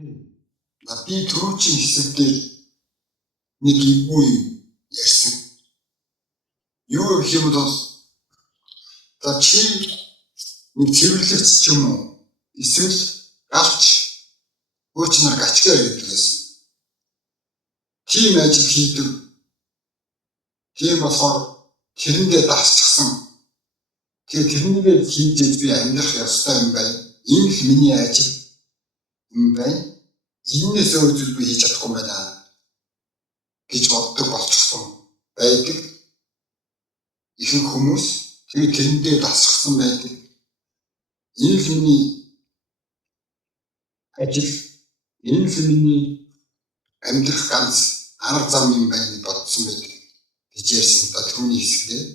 Би түрүүчийн хэсэгдээ нэг ивгүй ярьсан. Юу гэх юм бол чи нэг цэвэрлэгч ч юм уу эсвэл галч өөрчнөр гачгаар гэдэг байсан. Тийм ажил хийдэг. Тийм болохоор тэрэндээ дасчихсан. Тэгээд тэрнийгээ хийж би амьдрах ёстой юм байна. Энэ л миний ажил юм байна. Иймээс өөр зүйл би хийж чадахгүй байна гэж боддог болчихсон байдаг. Ихэнх хүмүүс тэгээд тэрэндээ дасчихсан байдаг. Энэ л миний ажил, энэ л миний амьдрах ганц арга зам юм байна гэж бодсон байдаг гэж ярьсан та түүний хэсгээр.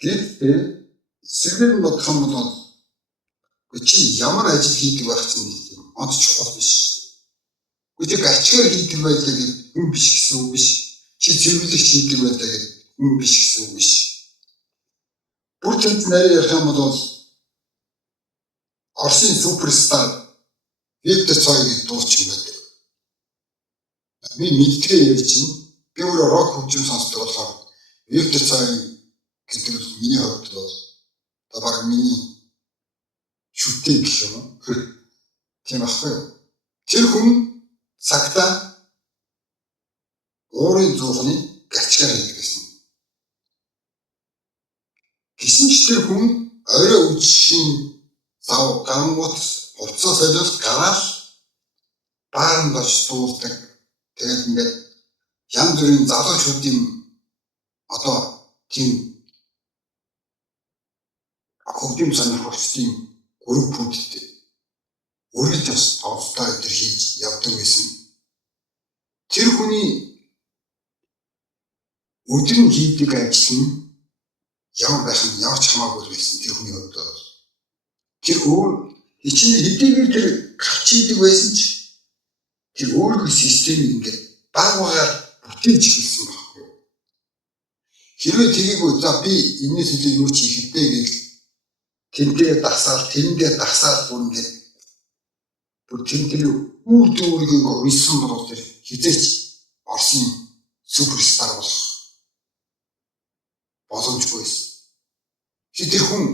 Гэхдээ эсрэгээр нь бодох юм бол чи ямар ажил хийдэг байх чинь юм онц чухал биш. Үгүй гачгаар хийдэг байлаа гэж хүн биш гэсэн үг биш. Чи цэвэрлэгч хийдэг байлаа гэж хүн биш гэсэн үг биш. Бүр тэнд нарийн ярих юм бол Оросын суперстар Виктор Цой гэдэг дуучин байдаг. Би мэдтгээ ярьж чинь би өөрөө рок хөгжим сонсдог болохоор Виктор Цой гэдэг нь миний хувьд бол баг миний шүтээ гэх юм уу? Тийм аахгүй юу? Тэр хүн цагтаа уурын зуухны гачгаар хийдэг гэсэн. Гэсэн ч тэр хүн орой үдшийн зав гангууд хувцас солиос гараал бааранд очиж дуулдаг. Тэгээд ингээд янз бүрийн залуучуудын одоо тийм хөгжим сонирхогчдын группүүдтэй өөрөж бас тоолтой өдр хийж явдаг байсан. Тэр хүний өдөр нь хийдэг ажил нь ямар байх нь ямар ч хамаагүй байсан тэр хүний хувьд. Тэр өөр хичнээн хэдийгээр тэр галч хийдэг байсан ч тэр өөрийнхөө системийг ингээд багаар бүтээж хэлсэн байхгүй. Хэрвээ тгийгөө за би энэс илүү юу ч хийхдээ гэж тэндээ тэндээ дасаал бүр ингээд бүр тэмдэг үр дүнгийн үйсэн бол тэр хизээч Оросын суперстар болох боломжгүй байсан. Тэр хүн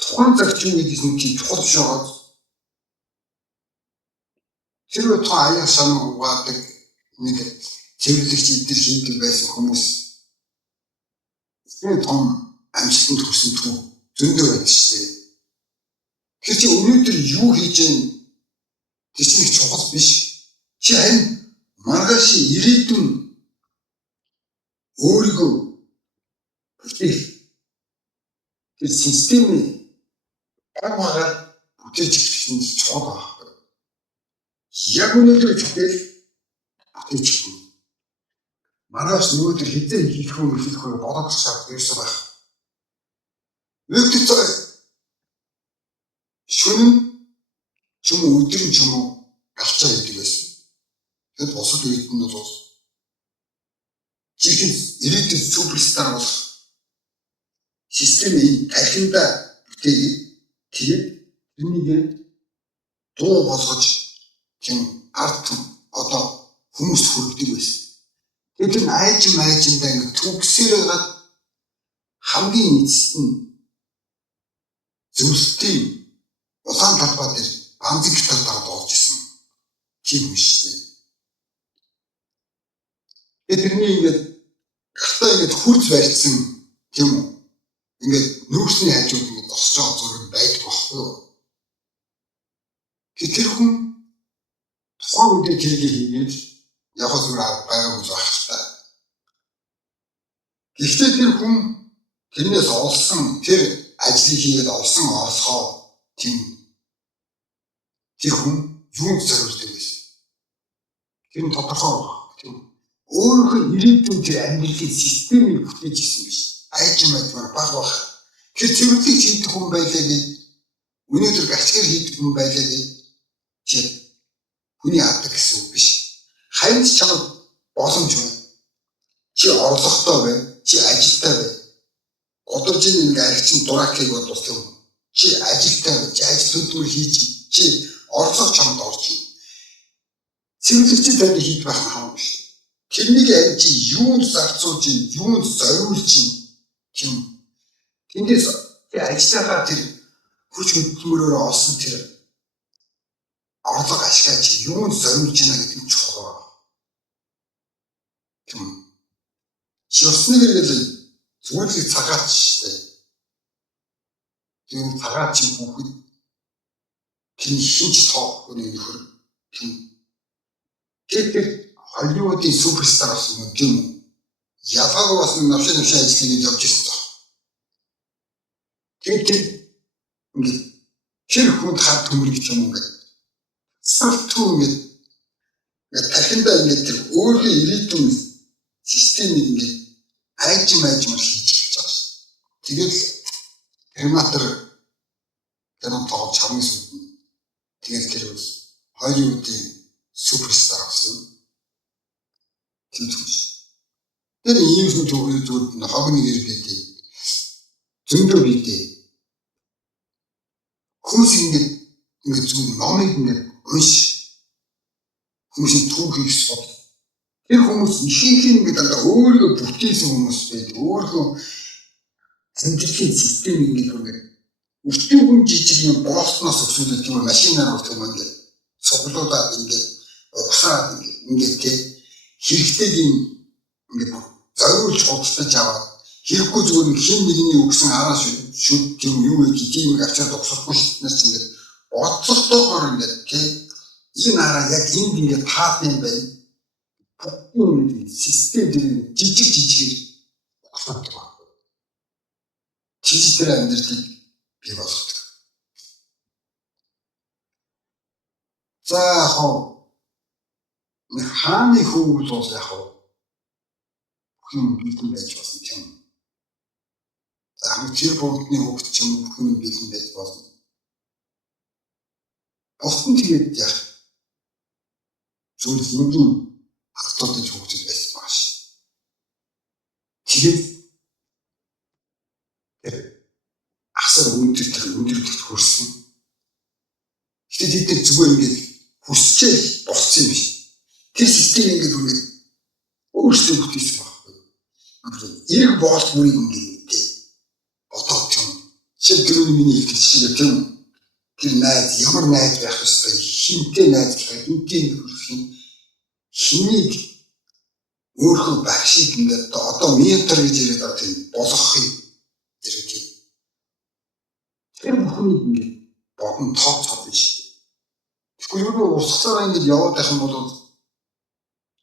тухайн цагт юу гэдгийг чи чухал шоод тэр тухайн аяа санаа угаадаг нэг цэвэрлэгч эдгээр хийдэг байсан хүмүүс тэр том амжилтанд хүрсэн түүх зөндөө байдаг шүү дээ. Тэгэхээр чи өнөөдөр юу хийж байна? Тэр чинь их чухал биш. Чи харин маргааш ирээдүйн өөрийгөө бүтээх тэр системийг багаар бүтээж эхлэх нь чухал байна. Яг өнөөдөр ихтэй бүтээж эхэлнэ. Маргааш өнөөдөр хэзээ хийх вэ бодох шаардлага ерөөсөө байх. Виктор Цой шөнө ч юм уу өдөр ч юм уу галчаа хийдэг байсан. Тэгэд босод үед нь бол чихэн ирээдүйн суперстар болох системийн тархинда бүтээгээд тэгээд тэрнийг дуу болгож тийм арт одоо хүмүүст хүргэдэг байсан. Тэгээд энэ айжмайжиндаа ингэ төгсөөр гад хамгийн эцэст нь зөвлөлтийн улаан талбай дээр банзик талбайд болж исэн. Тийм биш үү? Тэрний ингээд гартаа ингээд хурц барьсан тийм үү? Ингээд нүүрсний хажууд ингээд зогсож байгаа зураг байдаг байхгүй юу? Тэр хүн тухайн үедээ тэрийг хийгээд яг зүгээр байгаагүй байх хэрэгтэй. Гэхдээ тэр хүн тэрнээс олсон тэр ажлыг хийгээд олсон орлогоо тийм тэр хүн юунд зориулдаг байсан. Тэр нь тодорхой байна. Тийм. Өөрийнхөө ирээдүйн тэр амьдралын системийг бүтээж ирсэн биш. Айжмайдмаар баг баг. Тэр цэвэрлэг хийдэг хүн байлаа гэж өнөөдөр гачгаар хийдэг хүн байлаа гэж чи хүний аадаг гэсэн үг биш. Харин ч чамд боломж байна. Чи орлоготой байна. Чи ажилтай байна. Одоржин нэг аригчин дуракийг бодвол тийм. Чи ажилтай байна. Чи ажил хөдөлмөр хийж чи орцох чамд орж ийн. Цэвэрлэгчид танд хийж байх нь хамаагүй шүү. Тэрнийг амь чи юунд зарцуулж ийн, юунд зориулж ийн тийм. Тэндээс ажиллагаа тэр хүч хөдөлмөрөөр олсон тэр орлого ашиглаж чи юунд зориулж ийна гэдэг нь чухал байна. Тийм. Шивсны хэрэгэл зүйлийг цагаач штэ. Тийм цагаач бүхэд тэр хинч тоохгүй нөхөр тийм. Тэгэхээр Холливуудын суперстар болсон юм тийм үү? Ялгаагүй бас навшаа ажлыг явж ирсэн цаа. Тэгэхээр ингээд тэр хүнд хад төмөрч юм ингээд сартуу ингээд дахиндаа ингээд тэр өөрийн ирээдүйн системийг ингээд айжмаар хийж эхэлж байгаа шээ. Тэгээд Терминатор гэнэ тоглож хамгийн сүүлд нь тэгээд тэр бас Холливуудын суперстар болсон. Тэмцэж. Тэр ийм хүн зөвхөн хогны иргэдээ зөндөө бийдээ. Хүмүүс ингээд зөвхөн номыг ингээд унш хүмүүсийн түүхийг сод. Тэр хүмүүс ихэнх нь ингээд дандаа өөрийгөө бүтээсэн хүмүүс байдаг. Өөрийнхөө цэнтрлийн систем ингээд өвчтөн жижиг юм боосноос өсвөлж тийм машинаар урт юм ингээд цуглуулад ингээд угсаад ингээд тийм хэрэгтэйг ингээд зориулж худалдаж аваад хэрэггүй зүгээр хин нэгний өгсөн араас шүд тийм юу гэж тийм авчаад угсахгүй шитнээс ингээд боцолтойгоор ингээд тийм энэ араа яг энд ингээд таад юм байна. Бүгд систем дээр жижиг угсаад байгаа. Жижиг дээр амьдралыг бий болгодог. За яг хааны хөвгөл бол яг бүхэн бэлэн байж болно тийм. За тэр бүгдний хөвгт ч юм бүхэн бэлэн байж болно. Босton тэгээд яг зүйл энгийн хатуудын хөвгөд байж байгаа шүү. Тэгээд асар өндөр хөрсөн. Тэгээд зүгээр ингээд хүсчээл боссон юм биш. Тэр систем ингээд өөрсдөө бүтээсэн байхгүй. Ирэг боолт бүрийг ингээд бодоод юм. Чи тэр миний хэлдэг шиг тийм. Тэр найз ямар найз байх ёстой, хинтээ найз байх, хинтээ нөхөх юм. Хинийг өөрхөн багшиг ингээд одоо ментор гэж яриад байгаа тийм болгохыг зэрэг тийм. Тэр бүхнийг ингээд бодон тооцоод биш. Тэгвэл юу урсгалаараа ингэж яваад байх юм бол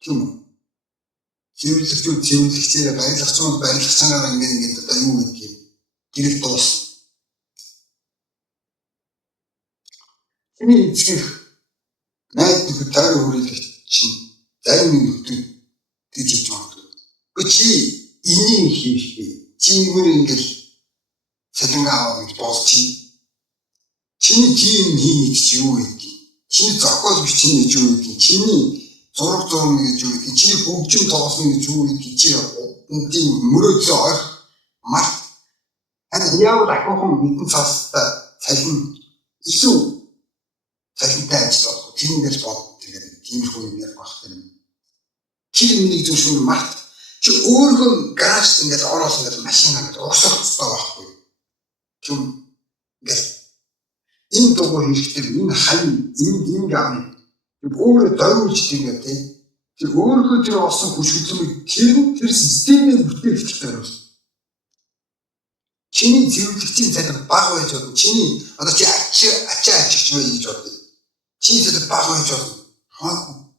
тийм үү? Цэвэрлэгчээр барилгах цанаараа ингэж одоо юу гэдэг юм? Гэрэл дуусна. Энийг эцгэх найд нөхөд тойр хүрээлэгч чинь зарим нэг нөхдөд гэж хийж магадгүй. Чи энийг хийхгүй. Чи өөр ингэж салингаа аваад гэж болж чинь. Чиний тийм хийх гэж юу гэдэг? Чиний зохиол бичнэ гэж юу гэдэг? Чиний зураг зурна гэж юу гэдэг? Чиний хөгжим тоглоно гэж юу гэдэг? Чи тийм мөрөөдөө ойр март. Яавал ахиухан мэдэн цаастай салин илүү салинтай ажил болох. Тиймээс бод тэгээд тиймэрхүү юм ярих байх юм. Чи миний зөвшөөрөл март. Чи өөрөө гаражд ингээд ороод ингээд машинаа ингээд угсах хэрэгтэй байхгүй. Түм ингээд энэ дугуй хэрэгтэй энэ хань энэ гавны өөрөө дойруулж тиймээ тийм. Тэр өөрөө тэр олсон хүч хөдөлмөрийг тэр системийг бүтээх хэрэгтэй байна. Чиний цэвэрлэгчийн цалин бага байж болно. Чиний одоо чи ачаач байж болно. Чи зөв бага байж болно.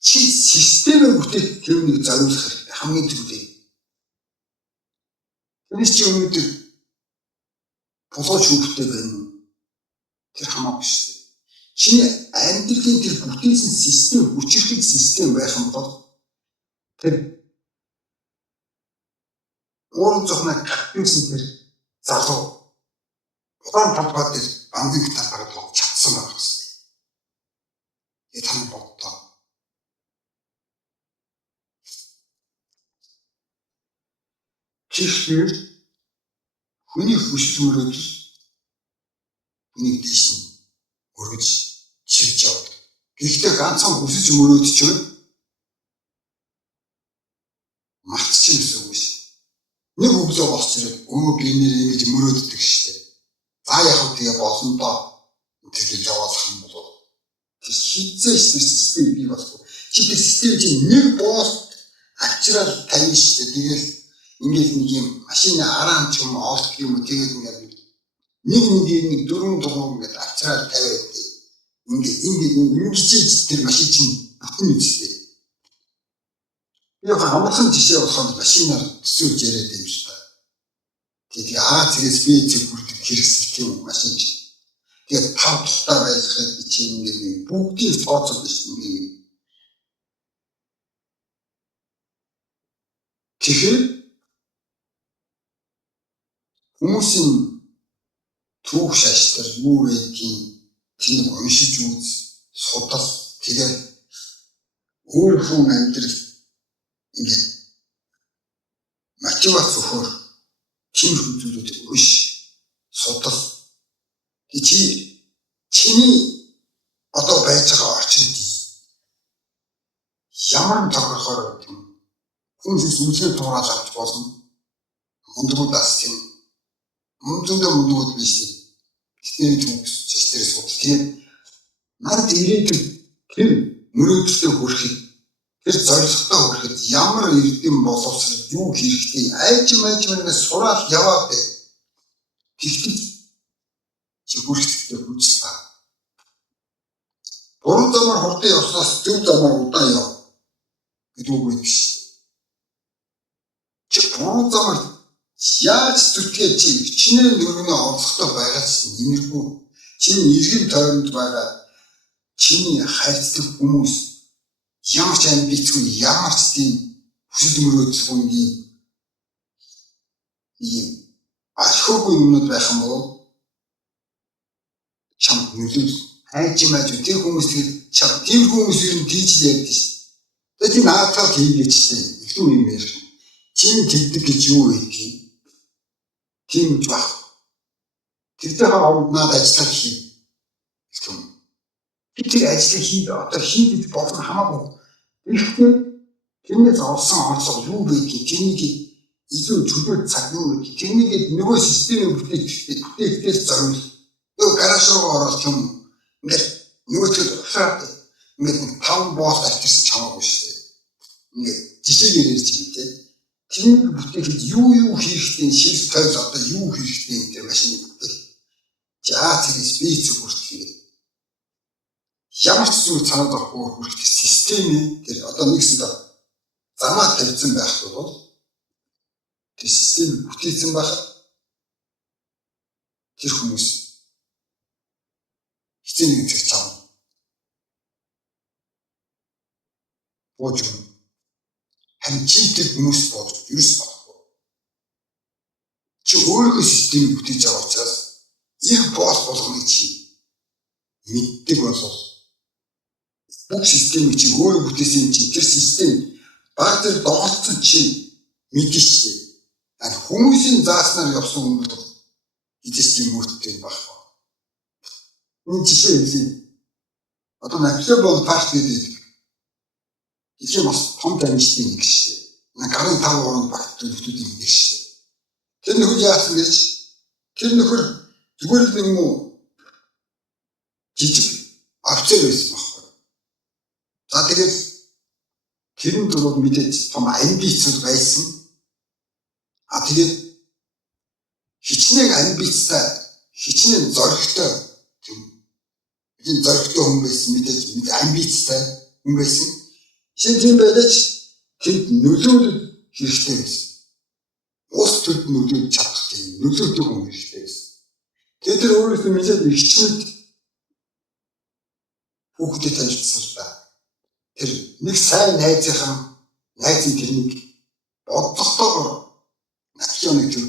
Чи системийг бүтээх тэрнийг зориулах хамгийн түрүүтэй. Тэрс чи өнөөдөр болооч хөвгтэй байна. Тэр хамаагүй шүү дээ. Чиний амьдралын тэр бүтээсэн систем, хүчирхэг систем байх юм бол тэр уурын зохныг гатсан тэр залуу удаан талбай дээр бандын талбайд тоглож чадсан байх хэрэгтэй. Энэ тань бодтоо. Чихэр хүний хүч мөрөөдөл хүний дэшин өргөж чирж явдаг. Гэхдээ ганцхан хүсэж мөрөөдчихвэл мартчих гэсэн үг шүү. Нэг өглөө босч ирээд би нэр ингэж мөрөөддөг шүү. За яг тэгээ болно доо. Тэгээд явуулах юм бол тэр хизээш тэр систем бий болохгүй. Чи тэр систем чинь нэг боолт авчрал тавина шүү. Тэгээд ингээд нэг юм машины араан ч юм олт юм уу тэгээд ингээд нэг дөрвөн дугаар ингээд авчрал тавиад ингээд тэр машин чинь бүтэн үстэй. Яг амархан жишээ болоход машинаар төсөөлж яриад юм шүү дээ. Тэгээд цэгээс B цэг бүрдэх хэрэгсэл тийм машин чинь. Тэгээд тав тухтай байхад чинь ингээд бүгдийг тооцоод шүү дээ. Тэгэхээр хүмүүсийн түүх шаштар юу гэдгийг тийм уншиж үз судал тэгээд өөрийнхөө амьдрал ингээд мотивац өгөхөөр тийм зүйлүүд биш судал чиний одоо байж байгаа орчинд ямар тохиолдохоор юм хүмүүс үзлээ туураад авч болно мундгуудаас тийм мундгууд биш тийм түүх шаштар судал тийм надад ирээдүйд тэр мөрөөдөлтөд хүрэхэд тэр зорилготой хүрэхэд ямар эрдэм боловсрол юу хэрэгтэй айж мэнэс сураал яваад бай. Тэгтэл чи хүрэхтэй хүч та. Буруу замаар хурдан явснаас зөв замаар удаан яв гэдэг үг биш. Чи буруу замаар яаж зүтгэж чи хичнээн дөрөвний орлоготой байгаа ч нэмэргүй. Чиний иргэн тойронд байгаа чиний хайрцаг хүмүүс ямар ч амбицгүй ямар ч тийм хүсэл мөрөөдөлгүй ийм ашиггүй юмнууд байх юм бол чамд нөлөөлөл хайж тэр хүмүүс тэр хүмүүс ер нь тийж л ярьдаг шүү. Тэгээд тийм наадтал хийгээчтэй их юм ярих. Чинь тэгдэг гэж юу гэдгийг тийм ч баг. Тэгдэг хооронд наад ажиллах хий. Тэр ажлыг одоо хийх болно хамаагүй. Гэхдээ тэрнээс олсон онцлог юу байдгийг тэрнийг илүү чөлөөт цаг юу гэдгийг тэрнийг нөгөө системийн бүтээгдэхүүнээр зориул. Нөгөө гараж руу ороод юм ингээд нөгөөдгөө ухаад ингээд 5 боолт авчирсан чамаагүй шүү дээ. Ингээд жишээгээр ярьж байгаа тийм. Тэрнийг бүтээхэд юу хэрэгтэй шилж тавьж одоо юу хэрэгтэй энэ машины бүтээх. Тэгээс би зүгүртлээ. Ямар ч зүйл цаанад авахгүй хүрэх системийн тэр одоо нэгсэнд замаа тавьсан байх бол тэр систем бүтээсэн байх тэр хүмүүс хэцүү нэгэн цаг чам бууж харин чи тэр хүмүүс бод ерөөс болохгүй. Чи өөрийнхөө системийг бүтээж байгаа учраас их боол болгоны чи мэддэг болов. Бүх системийг чи өөрөө бүтээсэн чинь тэр систем баг тэр доолцсон чи мэдэн шүү дээ. Хүмүүсийн зааснаар явсан хүмүүс бол эцэстийн мөрттэй байхгүй. Энэ жишээ хэлье. Одоо Наполеон парк гэдэг ийм бас том дамжтай нэг шүү дээ. Гарын 5 орон багт төлөвлөлтүүд нэг шүү дээ. Тэр нөхөр яасан гэж тэр нөхөр зүгээр л нэг юм жижиг офицер байсан баг. За тэгээд тэрэн дөрөв мэдээж том амбицууд байсан. Тэгээд хичнээн амбицтай, хичнээн зоригтой тийм зоригтой хүн байсан мэдээж амбицтай хүн байсан. Тийм байлаач тэнд нөлөөлөл хэрэгтэй байсан. Ус төрд нөлөөлж чадах тийм нөлөөтэй хүн хэрэгтэй байсан. Тэгээд тэр өөрөөсөө мэдээд хичнээн хүүхдэд танилцсан л да. Тэр нэг сайн найзын тэрнийг бодлоготойгоор Наполеоныг зөв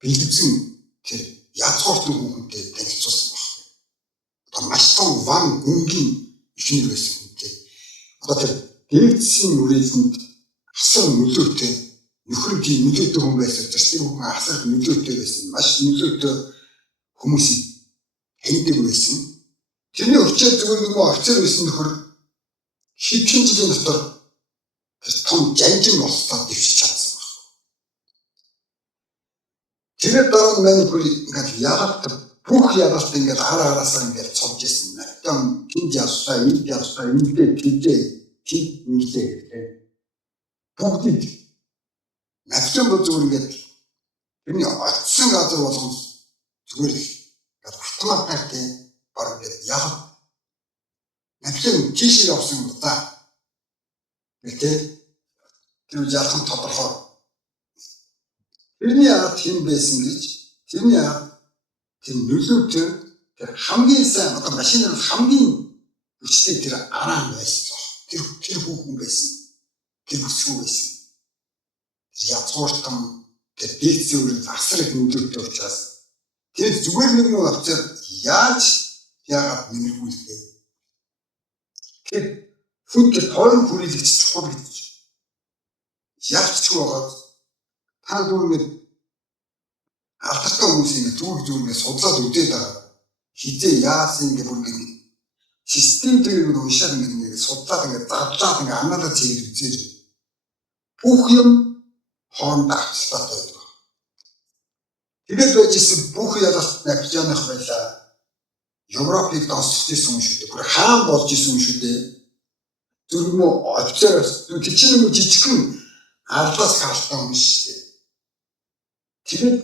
бэлдсэн тэр язгуурт хүүхэнтэй танилцуулсан байна. Одоо маш том ван өнгийн ихнэр байсан хүнтэй. Одоо тэр дээдсийн үрээсэнд асар нөлөөтэй нөхөргийн нөлөөтэй хүн байсан учраас тэр хүн асар нөлөөтэй байсан. Маш нөлөөтэй хүмүүсийг хэндэг байсан. Тэрний өвчөө зүгээр нэг офицер байсан нөхөр хэдхэн жилийн дотор том жанжин болсоо дэвшиж чадсан баг. Тэр дараа нь манай хөл ингээд яагаад бүх яагаад ингээд араасаа ингээд цовж ирсэн. Том тэнд явсаа, энд явсаа, эндээ тийжээ, тийжээ гэдэг. Бүгд навчсан бол зүгээр ингээд тэрний очсон газар болгон зүгээр ингээд автоматтай баг ингээд яагаад навчсан тийш явсан юм да. Гэтэ тэр яахан тодорхой. Тэрний ард хэн байсан гэж тэрний ард тэр нөлөөтэй тэр хамгийн сайн одоо машинаар хамгийн хүчтэй тэр араа байсан. Тэр хүүхэн байсан. Тэр бүсгүй байсан. Тэр язгууртан тэр дээдсийн асар их нөлөөтэй учраас тэр зүгээр нэг нь авчаар яагаад нэмэргүүлээ. Тэр хүнд тойрон хүрээлэгч чухал гэж явчихгүй байгаа. Та зүгээр алдартай хүмүүсийн зүгээр судлаад үдээд байгаа. Хизээ яасан ингэ бүр ингэ систем дээр уншаад ингэ судлаад ингэ задлаад ингэ анализ хийж үзээж бүх юм хоорондоо авчлаатай байдаг. Тэгээд байжсэн бүх ялалт Наполеоных байлаа. Европыг дonsож ирсэн юм шүү дээ. Бүр хаан болж ирсэн юм шүү дээ. Зүрх мө офицероос тэр чинь нэг жижигхэн ардаас гаралтай юм шүү дээ. Тэгээд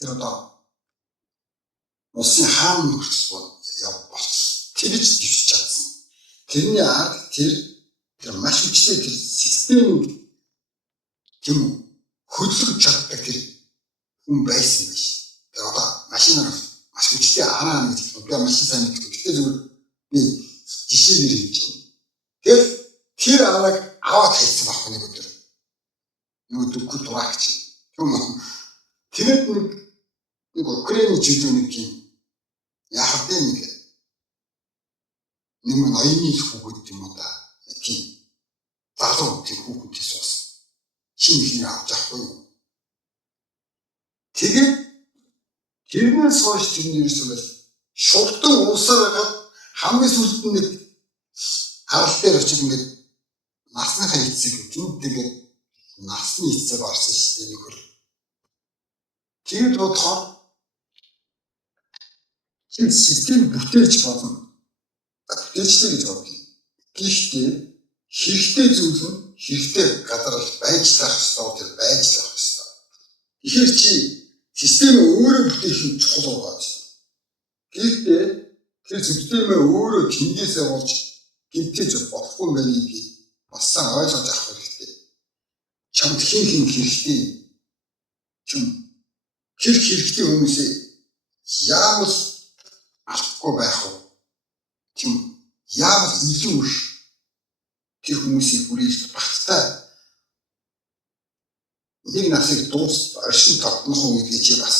тэр одоо улсын хаан нөхөс болсон. Тэрж дэвшиж чадсан. Тэрний ард тэр маш хүчтэй тэр системийг тийм хөдөлгөж чаддаг тэр хүн байсан биш. Тэр одоо машинаар маш хүчтэй араа нэг би машин сайн мэддэг. Гэхдээ зүгээр би жишээр хэлж байна. Тэгээд тэр арааг аваад хайсан байх нэг өдөр. Нөгөө дураагч. Тэгээд нэг Украиний жилүүний юм яахад нэг ноёны хүүхэд юм уу да. Тийм залуу тийм хүүхэдтэй суусан. Шинэ авч авахгүй юу. Тэгээд тэрнээс хойш тэрний ерөөсөө шултан уусаагаад хамгийн сүүлд нэг харал дээр очиж ингээд насныхаа эцэг тэнд тэгээд насны эцэг орсон шүү дээ нөхөр. Тэгээд бодохоор тэр систем бүтээж болно. Бүтээжтэй гэж бодъё. Гэхдээ хэрэгтэй зүйл нь хэрэгтэй гадарал байжлах ёстой тэр байжлах ёстой. Тэгэхээр чи системээ өөрөө бүтээх нь чухал байгаа. Гэхдээ тэр системээ өөрөө тэнгээсээ болж гинтэж болохгүй юм байна гэдгийг бас сайн ойлгож авах хэрэгтэй. Чамд хин хэрэгтэй. Тэр хэрэгтэй хүмүүсээ яавал авахгүй байх вэ? Тийм яавал илүү их тэр хүмүүсийн хүрээлэлд багтаа нэг насыг дуус оршин тогтнох уу гэдгийг чи бас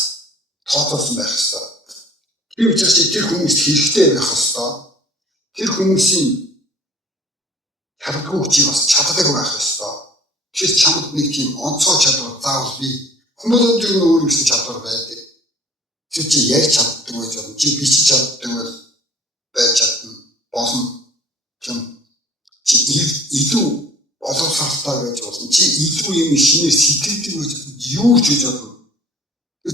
тооцоолсон байх ёстой. Тэр учраас тэр хүмүүст хэрэгтэй байх ёстой. Тэр хүмүүсийн чаддаггүй чи бас чаддаг байх ёстой. Тэр чамд нэг тийм онцгой чадвар заавал би хүмүүс өөр өөр гэсэн чадвар байдаг. Тэр чи ярьж чаддаг байж болно. Чи бичиж чаддаг байж чадна. Болно. Чи илүү боловсралтай байж болно. Чи илүү юм шинээр сэтгэдэг байж болно. Юу ч гэж болно.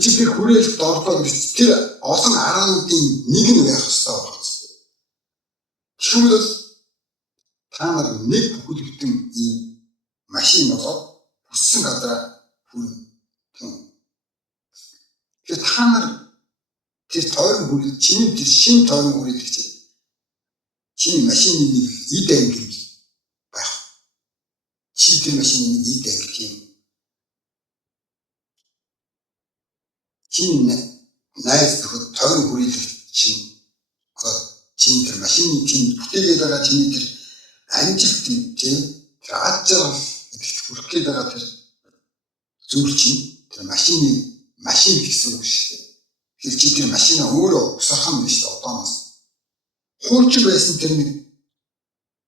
Чи тэр хүрээлэлд орлоо гэж тэр олон араануудын нэг нь байх ёстой байна. Тэгвэл та нар нэг бүхэлдэн ийм машин болоод хүссэн газараа хүрнэ. Тэгэхээр та нар тэр тойрон хүрээлэл чиний тэр шин тойрон хүрээлэл гэж чиний машины нэг эд англи байх. Чи тэр машины нэг эд англи юм. Чиний найз нөхөд тойрон хүрээлэл чинь чиний тэр машины чинь бүтээгээд байгаа чиний тэр амжилт тийм тэр ад жаргал гэдэгт хүрэх гээд байгаа тэр зүйл чинь тэр машин гэсэн үг шүү дээ. Тэр чи тэр машина өөрөө усархан биш дээ одооноос. Хуучин байсан тэр нэг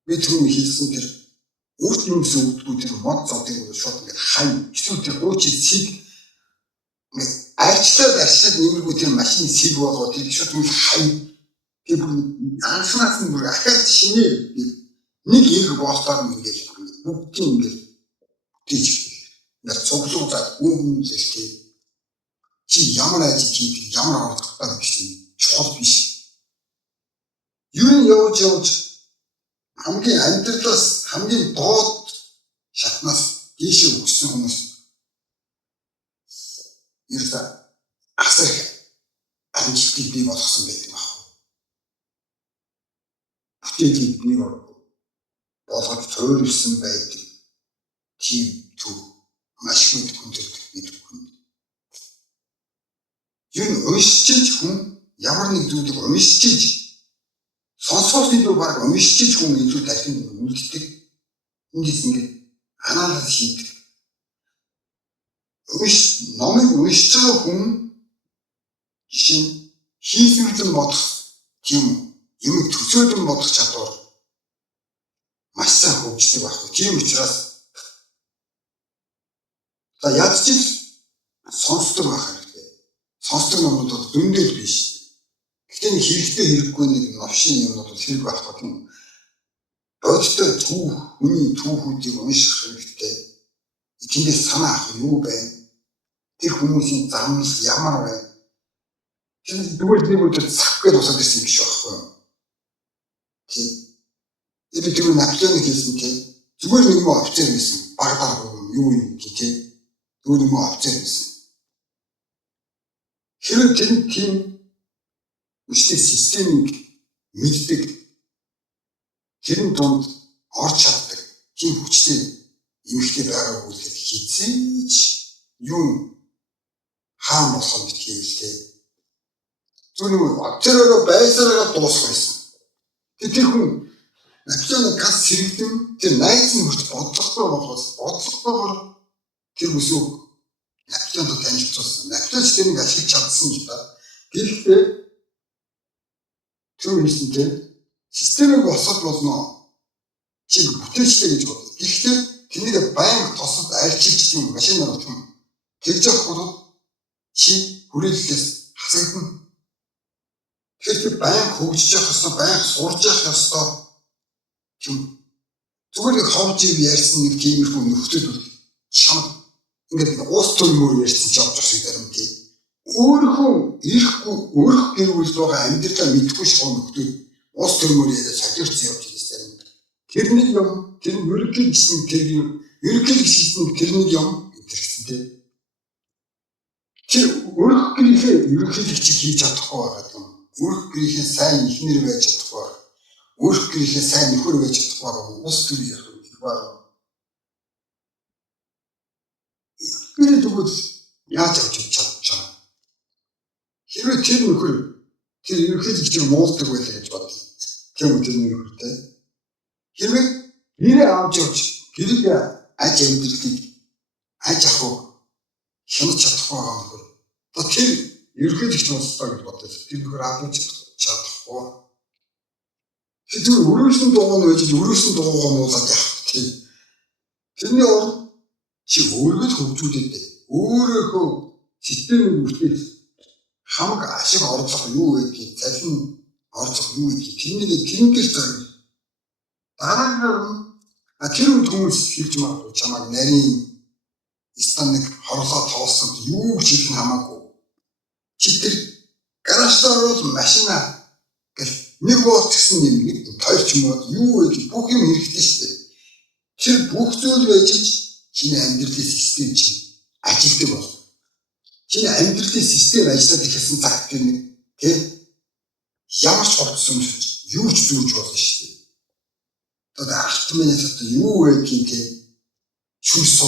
бид хүн хийсэн тэр үрт юмс өвдгүү тэр мод зовдгийг шууд ингээд хань. Эсвэл тэр хуучин цэг ингээд арчлаад нэмэргүй тэр машин сэг болгоод тэр шууд үл хай тэр анхнаас нь бүр ахаад шинээр нэг эрг боолтоор ингээд бүгдийн ингээд тийж яг цуглуулаад үүнэлтэй чи ямар ажил хийдэг ямар аврагтай биш чухал биш. Юу явж хамгийн амьдралаас хамгийн доод шатнаас дээшээ өгсөн хүмүүс ердөө асар амжилтыг бий болгосон байдаг баг. Бүтээлийг бий болгож тойрсон байдаг тийм төв маш их хүндрэлтэй байдаг хүн. Юу уншиж хүн ямар нэг зүйлийг уншиж сонсоод илүү баг уншиж хүн илүү дахин үлддэг. Ингээд анализ хийдэг. Номыг уншиж байгаа хүн жишээ хийсвэрлэн бодох тийм юм төсөөлөн бодох чадвар маш сайн хөгждөг байхгүй. Тийм учраас за яаж ч сонсдог байх хэрэгтэй. Сонсдог номууд бол зөндөл биш. Гэхдээ нэг хэрэгтэй хэрэггүй нэг новшин юмнууд бол хэрэг байхгүй тийм. Бодтой хүний түүхүүдийг унших хэрэгтэй. Тэндээс санаа авах юу байна? Тэр хүмүүсийн замнал ямар байна? Тэр зүгээр нэг үедээ савхгээд усаад ирсэн биш байхгүй юу? Тийм. Тэр зүгээр Наполеоны хэлсэн тийм. Зүгээр нэг мөн офицер байсан. Баг юу юм тийм. Зүгээр нэг мөн офицер байсан. Хэрвээ тэр тийм үстэй системийг мэддэг тэрэн донд орж чаддаг тийм хүчтэй эмэгтэй байгаа үйлдэл хизээч юм хаан болох мэт хийвэлтэй. Зүг офицероо байсараа дуусах байсан. Тэр хүн Наполеоны газ сэрэгдэн тэр найз нь хүрч бодлоготойгоор тэр үсэг Наполеонд танилцуулсан. Наполеон ч тэрийг ашиглаж чадсан л да. Гэхдээ тэр үнэстэй системийг босгох болно. Чи бүтээчтэй гэж боддог. Гэхдээ тэнийг байнга тосод айлчилж тийм машин авах юм. Тэгж явах чи хүрээллээс хасагдана. Тэгэхээр байнга хөгжиж явах ёстой, байнга сурж явах ёстой. Тийм. Зүгээр нэг ховж ярьсан нэг тиймэрхүү нөхцөл бол чам ингээд уус төрмөр ярьсан ч авч явах юм тийм. Өөрөө ирэхгүй өөрөх гэр бүл байгаа амьдралаа мэдгүй шоу нөхдөд уус төрмөр яриад солиорч явж байсан юм. Тэрний юм тэр ерөнхий гэсэн тэрний юм гэсэн тийм. Тэр өөрөх гэрийнхээ ерөнхийлөгч хийж чадахгүй байгаа юм. Өөрөх гэрийнхээ сайн ихнэр байж чадахгүй. Өөрөх гэрийнхээ сайн нөхөр байж чадахгүй. Уус төр ярих байна. Тэр тэгвэл яаж авч чадчихаа. Хэрвээ тэр нөхөр тэр ерөнхийлөгчийг муулдаг байлаа гэж бодъё. Тийм үү тэр нөхөртэй. Хэрвээ нэрээ авч явж гэрийг аж амьдралыг аж ахуй хянаж чадахгүй байгаа нөхөр. Тэр ерөнхийлөгч болсоо гэж бодъё. Тэр нөхөр авч чадахгүй. Тэр өрөөсөн дугуйн байж өрөөсөн дугуйгаа муулаад явах тийм. Тэрний урд чи өөргөө хөгжүүлээд өөрөөхөө системийг бүртгэж хамаг ашиг орлого юу гэдгийг цалин орлого юу гэдгийг тэрнгээр зориулж дараагаар тэр хүмүүс хэлж магадгүй чамайг нарийн станыг хорлоо тоолсон юу ч хэлэх хамаагүй чи тэр гаражтаа ороод машина гэл нэг боот гэсэн юм нэг тойрч мод юу гэж бүх юм хэрэгтэй шүү дээ. Тэр бүх зүйл байж чиний амьдралын систем чинь ажилтдаг бол. Чиний амьдралын систем ажиллаад ихсэн цагт нэг тийм ямар ч хурцсан юу ч зүүж болно шүү дээ. Одоо автоматик юу гэдгийг тийм шүрс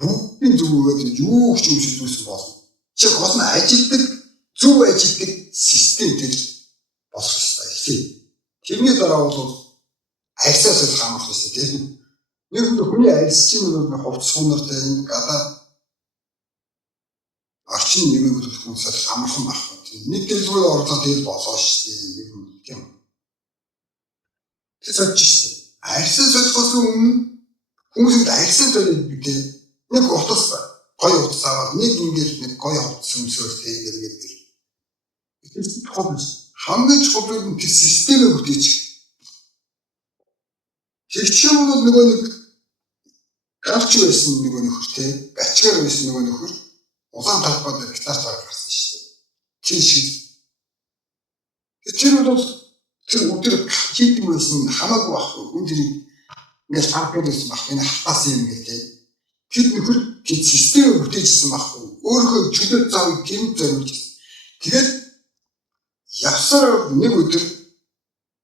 бүгдийн зүгөөд юу ч юм шилжүүлсэн болно. Чи гол нь ажилтдаг зөв ажилтдаг системтэй болох ёстой. Тэрний дараа бол арьсаас хамаарх ёстой тийм. Нэг хүний арьс чинь бол хувц сунартай гадаад орчин нэмэг бол хүмүүсээс хамаархан байх. Нэг дэлгүүр орлого тэгэл болоо шүү дээ. Тийм. Тэгэхээр арьсаас солихоос өмнө хүмүүсд арьсаа төлөв гэдэг нэг утас гоё утас аваад нэг ингээд нэг гоё утас өмсөөртэй ингээд тэр чухал хамгийн чухал нь тэр системээ бүтээж. Тэгчээ бол нөгөө нэг гарч байсан нөгөө нөхөртэй бачгаар байсан нөгөө нөхөр улаан талбайд гитар цараг гарсан шүү дээ. Тийм шиг. Тэр бол тэр өдөр хийдэг байсан хамаагүй байхгүй. Үндэрийг ингээд хардаг байсан баг. Энэ хатаас юм гэдэг. Тэр нөхөр тэр системээ бүтээжсэн байхгүй. Өөрөө чөлөө заавал гэмт зориулж. Тэгээд явсаар нэг өдөр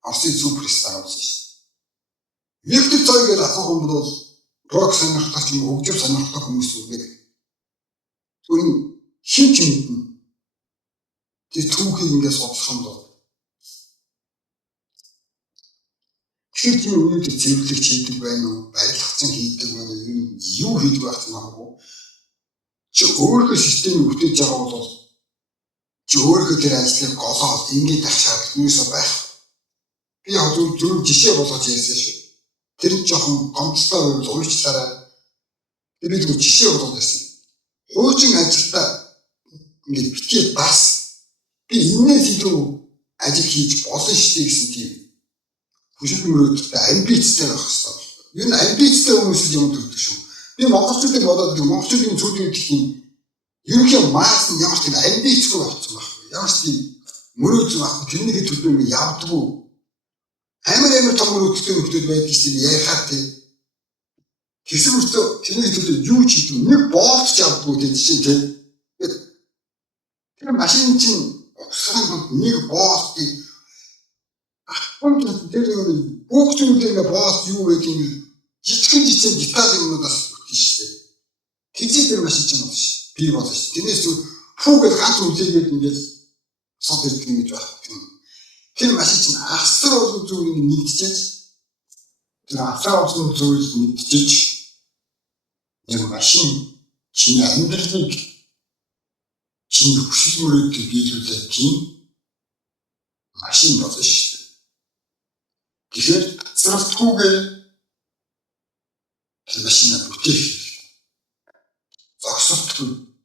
Орсын суперстар болсон шүү. Виктор Цой гэж асуух юм бол рок сонирхдаг ч юм уу, хөгжим сонирхдаг хүмүүс үгүй. Түүний хин ч мэднэ. Тэр түүхийг ингээд судлах юм бол. Тэр тийм үед зөвлөгч хийдэг байна уу? Барилгацсан хийдэг байна уу? Юу хийдэг байх юм аа? Чи өөрөө системийг бүтээж байгаа бол чи өөрөө тэр ажлыг голоод ингээд ах шаардлагатай байх. Би зөв жишээ болгож ярьсан шүү. Тэр жоохон гомдолтой байвал уучлаарай. Тэр би зөв жишээ болгож ярьсан. Хуучин ажилдаа ингээд битгий бас би энэс илүү ажил хийж болно шүү дээ гэсэн тийм хүсэл мөрөөдөлтэй амбицтай байх хэрэгтэй. Юу н амбицтай хүмүүс юм төрдөг шүү. Би монголчуудыг бодоод монголчуудын цөөлөн гэх юм ерөнхий масс нь ямар ч тийм амбицгүй болсон байхгүй. Ямар ч тийм мөрөөдөл байхгүй. Тэрнийг төлөвлөмж явдаггүй. Амар том мөрөөдөлтэй нөхдөд байдаг ч тийм ярихаар тийм. Хэсэг мөртөө тэрнийг төлөв юу ч хийдэг нэг боолч явдаггүй тийм чинь тийм. Тэр машин чинь угсран нэг боолч тийм. Ахын тэр бүх зүйлээ боолч юу гэдэг юм жижигэн гитар юмнуудаас бүтэн шүү дээ. Тэгжээ тэр машин чинь болно шүү. Би болно шүү. Тэрнээс фүүгэл ганц үлээгээд ингээд сод ирдэг юм гэж байна. Тэр машин чинь асар олон зүйлийг нэгдчихэж тэр асар олон зүйлийг нэгдчихэж тэр машин чиний амьдралыг чиний хүсэл мөрөөдөлд биелүүлэх тийм машин болно шүү. Тэгэхээр зөрчилгүйгээр тэр машинаа бүтээх зогсолтгүй